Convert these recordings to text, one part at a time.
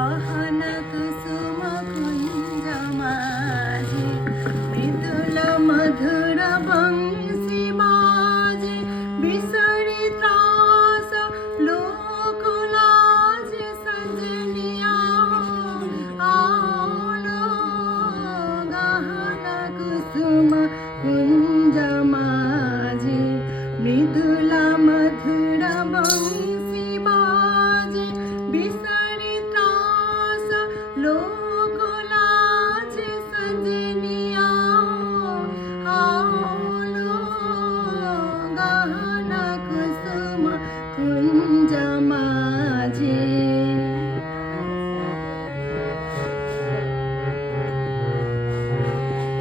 कहनक सु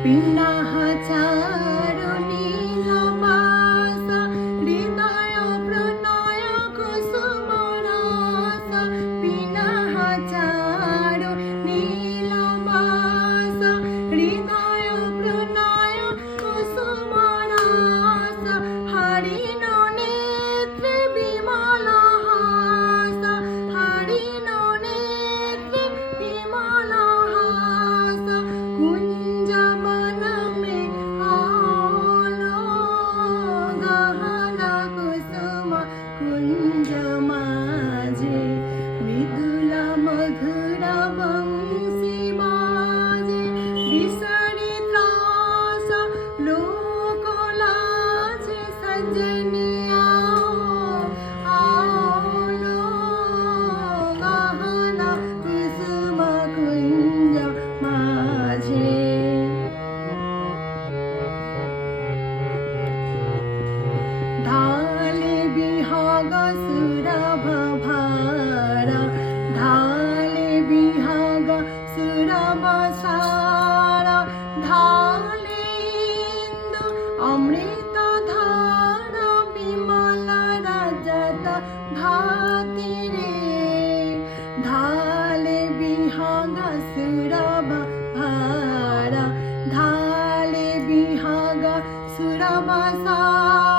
be nice. সারা ধালেন্দু অমৃত ধারা বিমলা রাজাতা ধাতিরে ধালে বিহাগা সুরাবা ভারা। ধালে বিহাগা সুরাবা সারা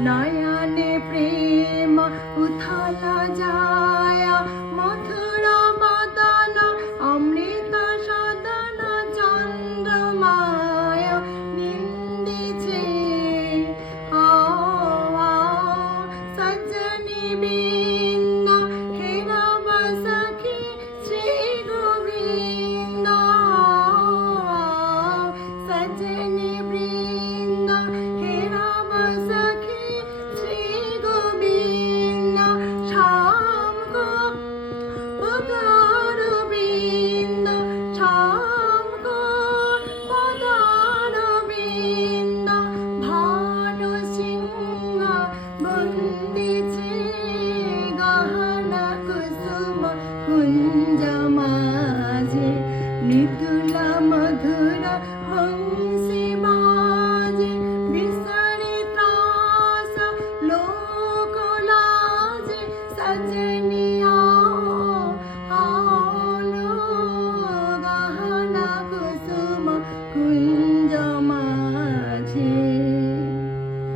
No.